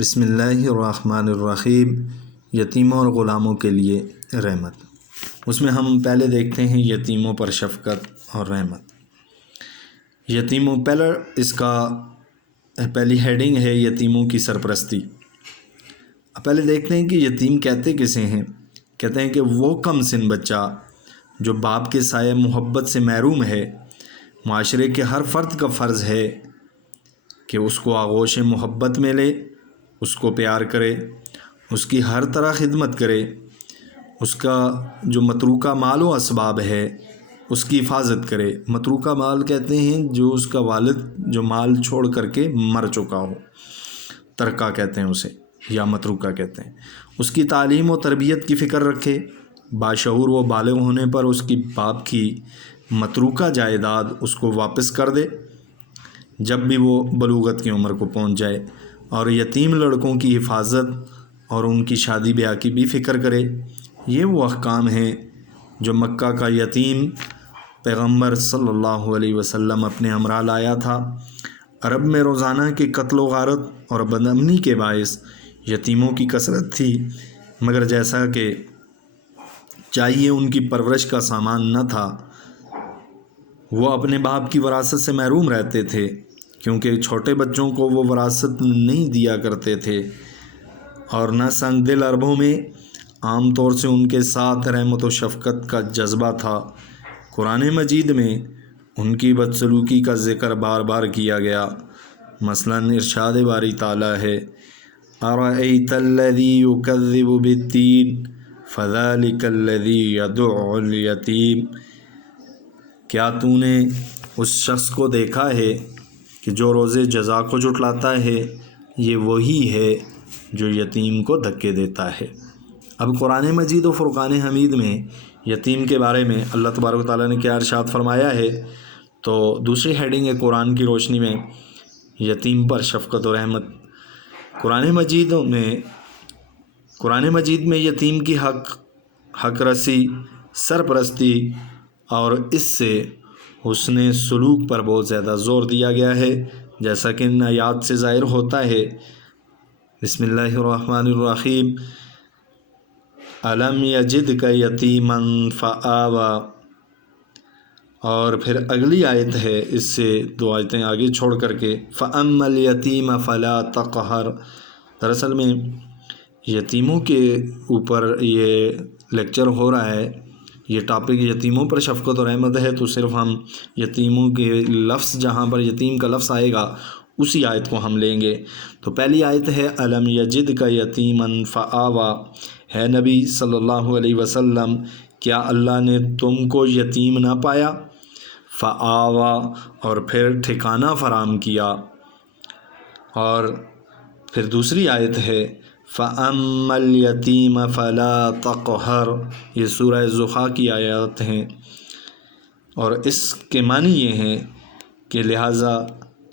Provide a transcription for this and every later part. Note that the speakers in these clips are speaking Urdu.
بسم اللہ الرحمن الرحیم۔ یتیموں اور غلاموں کے لیے رحمت۔ اس میں ہم پہلے دیکھتے ہیں یتیموں پر شفقت اور رحمت۔ یتیموں اس کا پہلی ہیڈنگ ہے یتیموں کی سرپرستی۔ پہلے دیکھتے ہیں کہ یتیم کہتے کسے ہیں۔ کہتے ہیں کہ وہ کم سن بچہ جو باپ کے سائے محبت سے محروم ہے۔ معاشرے کے ہر فرد کا فرض ہے کہ اس کو آغوش محبت میں لے، اس کو پیار کرے، اس کی ہر طرح خدمت کرے، اس کا جو متروکہ مال و اسباب ہے اس کی حفاظت کرے۔ متروکہ مال کہتے ہیں جو اس کا والد جو مال چھوڑ کر کے مر چکا ہو، ترکہ کہتے ہیں اسے، یا متروکہ کہتے ہیں۔ اس کی تعلیم و تربیت کی فکر رکھے، باشعور و بالغ ہونے پر اس کی باپ کی متروکہ جائیداد اس کو واپس کر دے جب بھی وہ بلوغت کی عمر کو پہنچ جائے، اور یتیم لڑکوں کی حفاظت اور ان کی شادی بیاہ کی بھی فکر کرے۔ یہ وہ احکام ہیں جو مکہ کا یتیم پیغمبر صلی اللہ علیہ وسلم اپنے ہمراہ لایا تھا۔ عرب میں روزانہ کے قتل و غارت اور بدامنی کے باعث یتیموں کی کثرت تھی، مگر جیسا کہ چاہیے ان کی پرورش کا سامان نہ تھا، وہ اپنے باپ کی وراثت سے محروم رہتے تھے، کیونکہ چھوٹے بچوں کو وہ وراثت نہیں دیا کرتے تھے، اور نہ سنگ دل عربوں میں عام طور سے ان کے ساتھ رحمت و شفقت کا جذبہ تھا۔ قرآن مجید میں ان کی بدسلوکی کا ذکر بار بار کیا گیا۔ مثلاً ارشاد باری تعالیٰ ہے أَرَأَيْتَ الَّذِي يُكَذِّبُ بِالدِّينِ فَذَلِكَ الَّذِي يَدُعُّ الْيَتِيمَ۔ کیا تو نے اس شخص کو دیکھا ہے کہ جو روز جزا کو جھٹلاتا ہے؟ یہ وہی ہے جو یتیم کو دھکے دیتا ہے۔ اب قرآن مجید و فرقان حمید میں یتیم کے بارے میں اللہ تبارک و تعالیٰ نے کیا ارشاد فرمایا ہے، تو دوسری ہیڈنگ ہے قرآن کی روشنی میں یتیم پر شفقت و رحمت۔ قرآن مجید میں یتیم کی حق رسی، سرپرستی اور اس سے حسن سلوک پر بہت زیادہ زور دیا گیا ہے، جیسا کہ ان آیات سے ظاہر ہوتا ہے۔ بسم اللہ الرحمن الرحیم۔ الم یجدک یتیما فآوی، اور پھر اگلی آیت ہے اس سے دو آیتیں آگے چھوڑ کر کے فأما الیتیم فلا تقہر۔ دراصل میں یتیموں کے اوپر یہ لیکچر ہو رہا ہے، یہ ٹاپک یتیموں پر شفقت و رحمت ہے، تو صرف ہم یتیموں کے لفظ جہاں پر یتیم کا لفظ آئے گا اسی آیت کو ہم لیں گے۔ تو پہلی آیت ہے الم یجدک یتیما فآوی۔ ہے نبی صلی اللہ علیہ وسلم، کیا اللہ نے تم کو یتیم نہ پایا؟ فآوی، اور پھر ٹھکانہ فراہم کیا۔ اور پھر دوسری آیت ہے فَأَمَّا الْيَتِيمَ فَلَا تَقْهَرْ۔ یہ سورہ زحا کی آیات ہیں، اور اس کے معنی یہ ہیں کہ لہٰذا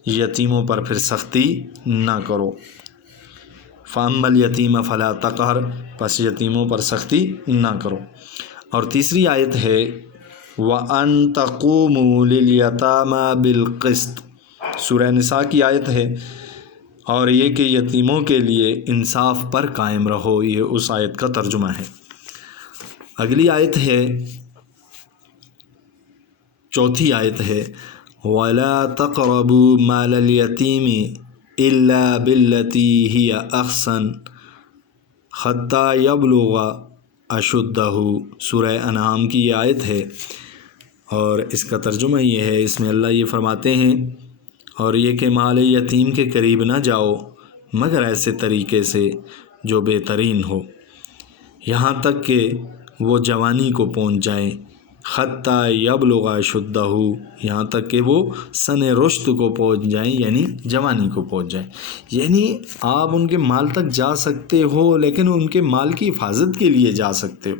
یتیموں پر پھر سختی نہ کرو۔ فَأَمَّا الْيَتِيمَ فَلَا تَقْهَرْ، پس یتیموں پر سختی نہ کرو۔ اور تیسری آیت ہے وَأَن تَقُومُوا لِلْيَتَامَى بِالْقِسْطِ۔ سورہ نساء کی آیت ہے، اور یہ کہ یتیموں کے لیے انصاف پر قائم رہو، یہ اس آیت کا ترجمہ ہے۔ اگلی آیت ہے، چوتھی آیت ہے وَلَا تَقْرَبُوا مَالَ الْيَتِيمِ إِلَّا بِالَّتِي هِيَ أَحْسَنُ حَتَّى يَبْلُغَ أَشُدَّهُ۔ سورہ انعام کی یہ آیت ہے، اور اس کا ترجمہ یہ ہے، اس میں اللہ یہ فرماتے ہیں اور یہ کہ مال یتیم کے قریب نہ جاؤ مگر ایسے طریقے سے جو بہترین ہو، یہاں تک کہ وہ جوانی کو پہنچ جائیں۔ حتیٰ یبلغ اشدہ، یہاں تک کہ وہ سن رشد کو پہنچ جائیں، یعنی جوانی کو پہنچ جائیں۔ یعنی آپ ان کے مال تک جا سکتے ہو، لیکن ان کے مال کی حفاظت کے لیے جا سکتے ہو،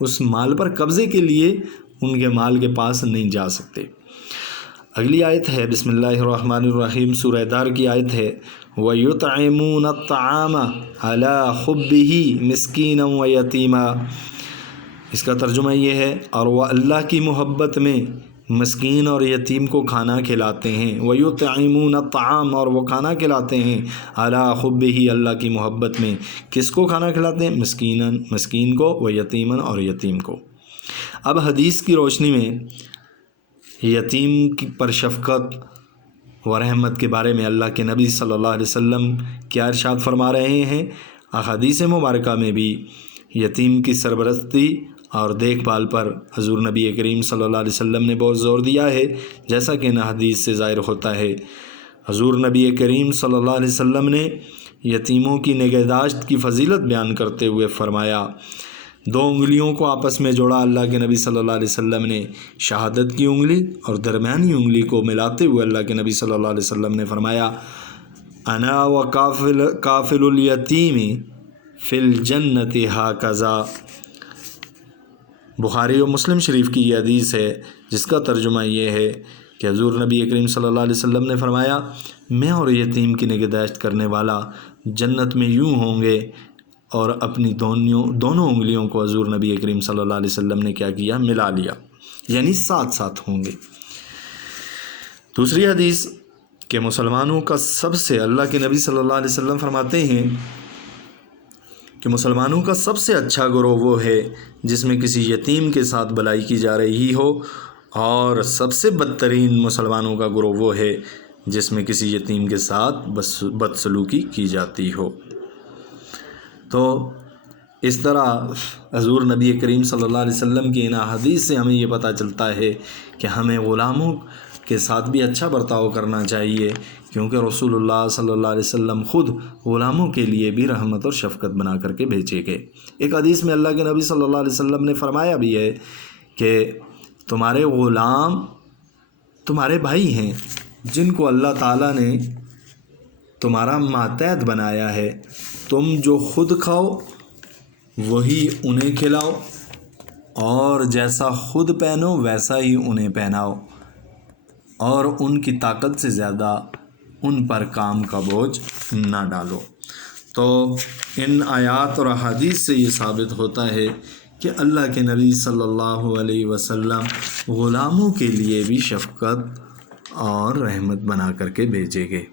اس مال پر قبضے کے لیے ان کے مال کے پاس نہیں جا سکتے۔ اگلی آیت ہے بسم اللہ الرحمن الرحیم، سورہ دار کی آیت ہے وَيُطْعِمُونَ الطَّعَامَ عَلَىٰ حُبِّهِ مِسْكِينًا وَيَتِيمًا۔ اس کا ترجمہ یہ ہے اور وہ اللہ کی محبت میں مسکین اور یتیم کو کھانا کھلاتے ہیں، وَيُطْعِمُونَ الطَّعَامَ اور وہ کھانا کھلاتے ہیں، عَلَىٰ حُبِّهِ اللہ کی محبت میں۔ کس کو کھانا کھلاتے ہیں؟ مسکین کو، ویتیماً اور یتیم کو۔ اب حدیث کی روشنی میں یتیم پر شفقت و رحمت کے بارے میں اللہ کے نبی صلی اللہ علیہ وسلم کیا ارشاد فرما رہے ہیں؟ احادیث مبارکہ میں بھی یتیم کی سرپرستی اور دیکھ بھال پر حضور نبی کریم صلی اللہ علیہ وسلم نے بہت زور دیا ہے، جیسا کہ ان حدیث سے ظاہر ہوتا ہے۔ حضور نبی کریم صلی اللہ علیہ وسلم نے یتیموں کی نگہداشت کی فضیلت بیان کرتے ہوئے فرمایا، 2 انگلیوں کو آپس میں جوڑا اللہ کے نبی صلی اللہ علیہ وسلم نے، شہادت کی انگلی اور درمیانی انگلی کو ملاتے ہوئے اللہ کے نبی صلی اللہ علیہ وسلم نے فرمایا، انا و کافل الیتیم فی الجنت ہاکذا۔ بخاری و مسلم شریف کی یہ حدیث ہے جس کا ترجمہ یہ ہے کہ حضور نبی کریم صلی اللہ علیہ وسلم نے فرمایا، میں اور یتیم کی نگہداشت کرنے والا جنت میں یوں ہوں گے، اور اپنی دونوں انگلیوں کو حضور نبی کریم صلی اللہ علیہ وسلم نے کیا کیا؟ ملا لیا، یعنی ساتھ ساتھ ہوں گے۔ دوسری حدیث کہ مسلمانوں کا سب سے، اللہ کے نبی صلی اللہ علیہ وسلم فرماتے ہیں کہ مسلمانوں کا سب سے اچھا گروہ وہ ہے جس میں کسی یتیم کے ساتھ بھلائی کی جا رہی ہو، اور سب سے بدترین مسلمانوں کا گروہ وہ ہے جس میں کسی یتیم کے ساتھ بدسلوکی کی جاتی ہو۔ تو اس طرح حضور نبی کریم صلی اللہ علیہ وسلم کی ان حدیث سے ہمیں یہ پتہ چلتا ہے کہ ہمیں غلاموں کے ساتھ بھی اچھا برتاؤ کرنا چاہیے، کیونکہ رسول اللہ صلی اللہ علیہ وسلم خود غلاموں کے لیے بھی رحمت اور شفقت بنا کر کے بھیجے گئے۔ ایک حدیث میں اللہ کے نبی صلی اللہ علیہ وسلم نے فرمایا بھی ہے کہ تمہارے غلام تمہارے بھائی ہیں جن کو اللہ تعالیٰ نے تمہارا ماتحت بنایا ہے، تم جو خود کھاؤ وہی انہیں کھلاؤ، اور جیسا خود پہنو ویسا ہی انہیں پہناؤ، اور ان کی طاقت سے زیادہ ان پر کام کا بوجھ نہ ڈالو۔ تو ان آیات اور احادیث سے یہ ثابت ہوتا ہے کہ اللہ کے نبی صلی اللہ علیہ وسلم غلاموں کے لیے بھی شفقت اور رحمت بنا کر کے بھیجے گئے۔